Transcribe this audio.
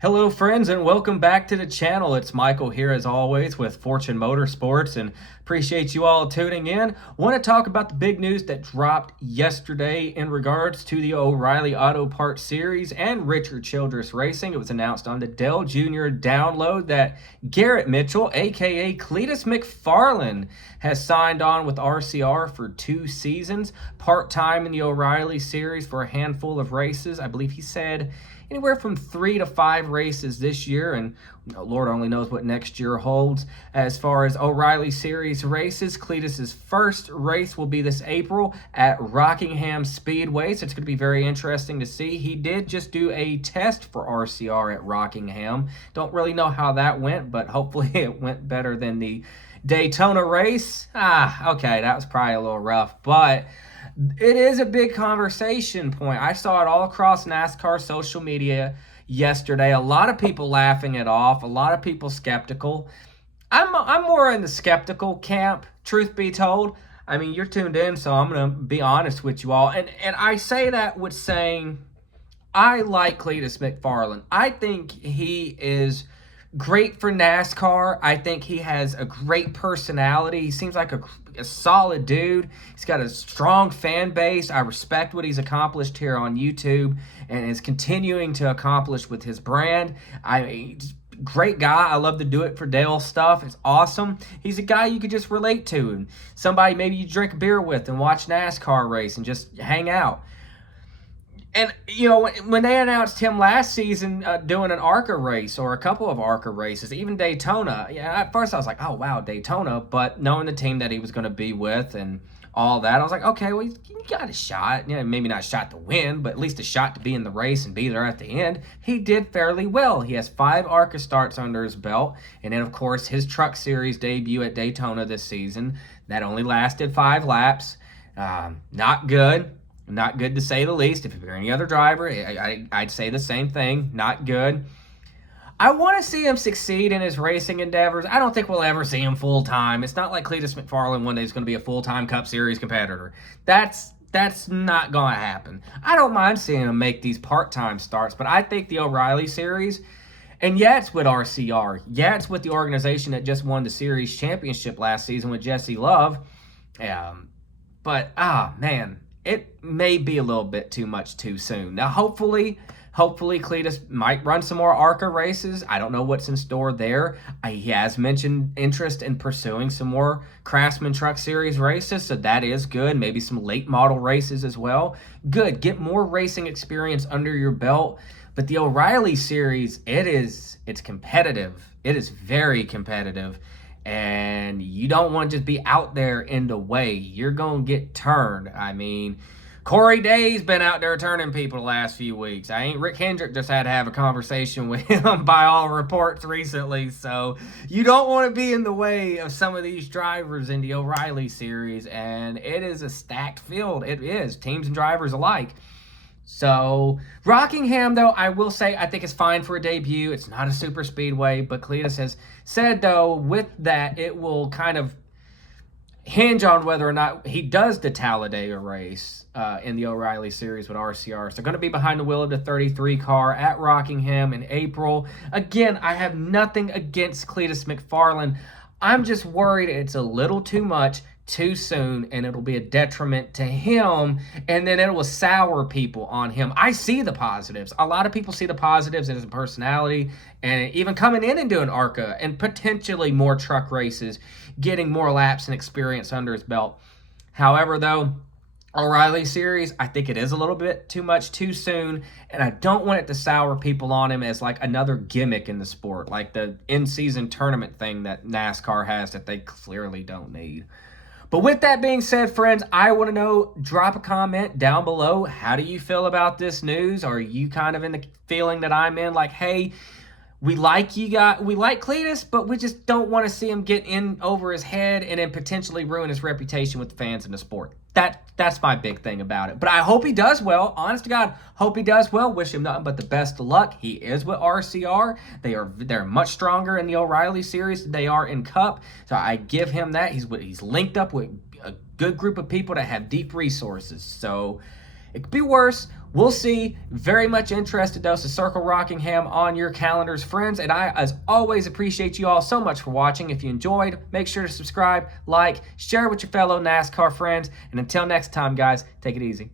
Hello friends and welcome back to the channel. It's Michael here as always with Fortune Motorsports and appreciate you all tuning in. Want to talk about the big news that dropped yesterday in regards to the O'Reilly Auto Parts Series and Richard Childress Racing. It was announced on the Dell Jr. download that Garrett Mitchell, aka Cleetus McFarland, has signed on with RCR for 2 seasons, part-time in the O'Reilly Series for a handful of races. I believe he said anywhere from 3 to 5 races this year, and Lord only knows what next year holds. As far as O'Reilly Series races, Cleetus's first race will be this April at Rockingham Speedway, so it's going to be very interesting to see. He did just do a test for RCR at Rockingham. Don't really know how that went, but hopefully it went better than the Daytona race. Okay, that was probably a little rough, but it is a big conversation point. I saw it all across NASCAR social media yesterday. A lot of people laughing it off. A lot of people skeptical. I'm more in the skeptical camp, truth be told. I mean, you're tuned in, so I'm going to be honest with you all. And I say that with saying I like Cleetus McFarland. I think he is great for NASCAR. I think he has a great personality. He seems like a solid dude. He's got a strong fan base. I respect what he's accomplished here on YouTube and is continuing to accomplish with his brand. Great guy. I love to do it for Dale stuff. It's awesome. He's a guy you could just relate to, and somebody maybe you drink a beer with and watch NASCAR race and just hang out. And, you know, when they announced him last season doing an ARCA race or a couple of ARCA races, even Daytona, yeah, at first I was like, oh, wow, Daytona. But knowing the team that he was going to be with and all that, I was like, okay, well, you got a shot. You know, maybe not a shot to win, but at least a shot to be in the race and be there at the end. He did fairly well. He has 5 ARCA starts under his belt. And then, of course, his Truck Series debut at Daytona this season. That only lasted 5 laps. Not good. Not good to say the least. If you're any other driver, I'd say the same thing. Not good. I want to see him succeed in his racing endeavors. I don't think we'll ever see him full-time. It's not like Cleetus McFarland one day is going to be a full-time Cup Series competitor. That's not going to happen. I don't mind seeing him make these part-time starts, but I think the O'Reilly Series, and yeah, it's with RCR. Yeah, it's with the organization that just won the Series championship last season with Jesse Love. But, man, it may be a little bit too much too soon. Now, hopefully Cleetus might run some more ARCA races. I don't know what's in store there. He has mentioned interest in pursuing some more Craftsman Truck Series races, so that is good. Maybe some late model races as well. Good. Get more racing experience under your belt. But the O'Reilly Series, it's competitive. It is very competitive. And you don't want to just be out there in the way. You're going to get turned. I mean, Corey Day's been out there turning people the last few weeks. Rick Hendrick just had to have a conversation with him by all reports recently. So you don't want to be in the way of some of these drivers in the O'Reilly Series. And it is a stacked field. It is. Teams and drivers alike. So, Rockingham, though, I will say I think it's fine for a debut. It's not a super speedway, but Cleetus has said, though, with that, it will kind of hinge on whether or not he does the Talladega race in the O'Reilly Series with RCR. So, they're going to be behind the wheel of the 33 car at Rockingham in April. Again, I have nothing against Cleetus McFarland. I'm just worried it's a little too much too soon, and it'll be a detriment to him, and then it will sour people on him. I see the positives. A lot of people see the positives in his personality, and even coming in and doing ARCA and potentially more truck races, getting more laps and experience under his belt. However, though, O'Reilly Series, I think it is a little bit too much too soon, and I don't want it to sour people on him as like another gimmick in the sport, like the in-season tournament thing that NASCAR has that they clearly don't need. But with that being said, friends, I want to know, drop a comment down below. How do you feel about this news? Are you kind of in the feeling that I'm in, like, hey, we like Cleetus, but we just don't want to see him get in over his head and then potentially ruin his reputation with the fans in the sport. That's my big thing about it. But I hope he does well. Honest to God, hope he does well. Wish him nothing but the best of luck. He is with RCR. They're much stronger in the O'Reilly Series than they are in Cup. So I give him that. He's linked up with a good group of people that have deep resources. So it could be worse. We'll see. Very much interested, though, so circle Rockingham on your calendars, friends. And I, as always, appreciate you all so much for watching. If you enjoyed, make sure to subscribe, like, share with your fellow NASCAR friends. And until next time, guys, take it easy.